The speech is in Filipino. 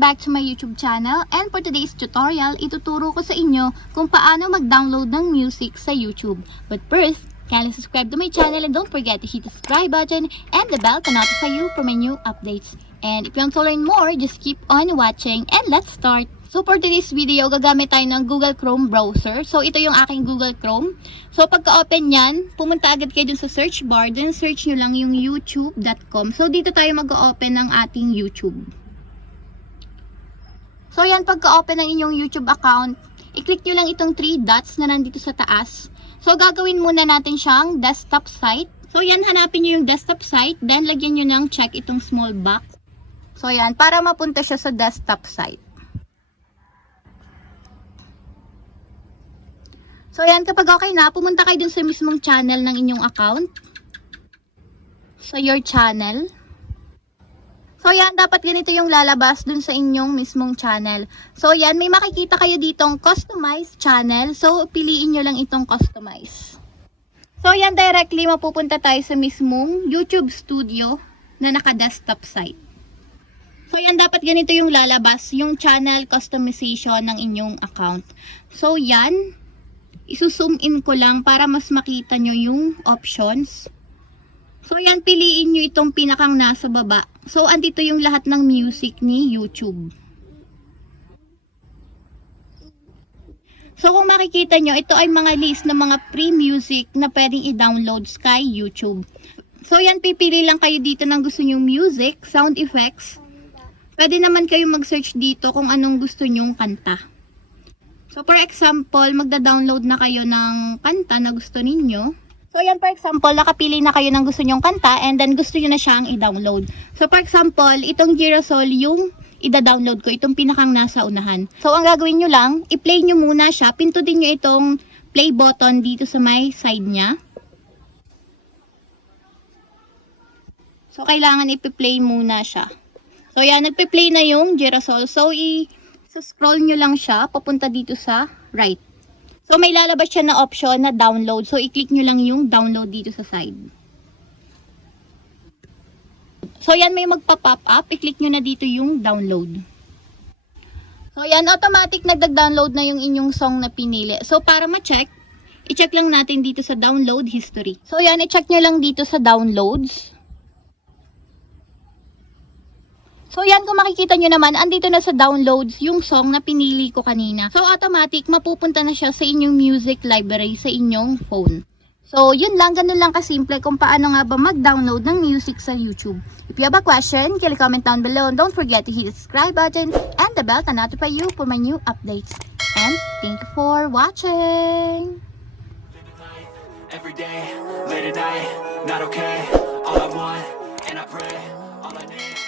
back to my YouTube channel, and for today's tutorial, ituturo ko sa inyo kung paano mag-download ng music sa YouTube. But first, kindly subscribe to my channel and don't forget to hit the subscribe button and the bell to notify you for my new updates. And if you want to learn more, just keep on watching and let's start! So for today's video, gagamit tayo ng Google Chrome browser. So ito yung aking Google Chrome. So pagka-open yan, pumunta agad kayo dun sa search bar, then search nyo lang yung youtube.com. So dito tayo mag-open ng ating YouTube. So yan, pagka-open ng inyong YouTube account, i-click nyo lang itong 3 dots na nandito sa taas. So gagawin muna natin siyang desktop site. So yan, hanapin nyo yung desktop site, then lagyan nyo ng check itong small box. So yan, para mapunta siya sa desktop site. So yan, kapag okay na, pumunta kayo dun sa mismong channel ng inyong account. So your channel. So yan, dapat ganito yung lalabas dun sa inyong mismong channel. So yan, may makikita kayo ditong customize channel. So piliin nyo lang itong customize. So yan, directly mapupunta tayo sa mismong YouTube Studio na naka-desktop site. So yan, dapat ganito yung lalabas, yung channel customization ng inyong account. So yan, isusum in ko lang para mas makita nyo yung options. So yan, piliin nyo itong pinakang nasa baba. So andito yung lahat ng music ni YouTube. So kung makikita nyo, ito ay mga list ng mga free music na pwedeng i-download kay YouTube. So yan, pipili lang kayo dito ng gusto nyong music, sound effects. Pwede naman kayo mag-search dito kung anong gusto nyong kanta. So for example, magda-download na kayo ng kanta na gusto ninyo. So yan, for example, nakapili na kayo ng gusto nyong kanta and then gusto nyo na siyang i-download. So for example, itong Girasol yung i-download ko, itong pinakang nasa unahan. So ang gagawin nyo lang, i-play nyo muna siya, pindutin nyo itong play button dito sa may side niya. So kailangan i-play muna siya. So yan, nagpe-play na yung Girasol. So i-scroll nyo lang siya, papunta dito sa right. So may lalabas siya na option na download. So i-click nyo lang yung download dito sa side. So yan, may magpa-pop up. I-click nyo na dito yung download. So yan, automatic nagda-download na yung inyong song na pinili. So para ma-check, i-check lang natin dito sa download history. So yan, i-check nyo lang dito sa downloads. So yan, kung makikita nyo naman, andito na sa downloads yung song na pinili ko kanina. So automatic, mapupunta na siya sa inyong music library sa inyong phone. So yun lang, ganun lang kasimple kung paano nga ba mag-download ng music sa YouTube. If you have a question, comment down below and don't forget to hit the subscribe button and the bell to notify you for my new updates. And thank you for watching! Every day, late at night, not okay. All I want, and I pray, all I need.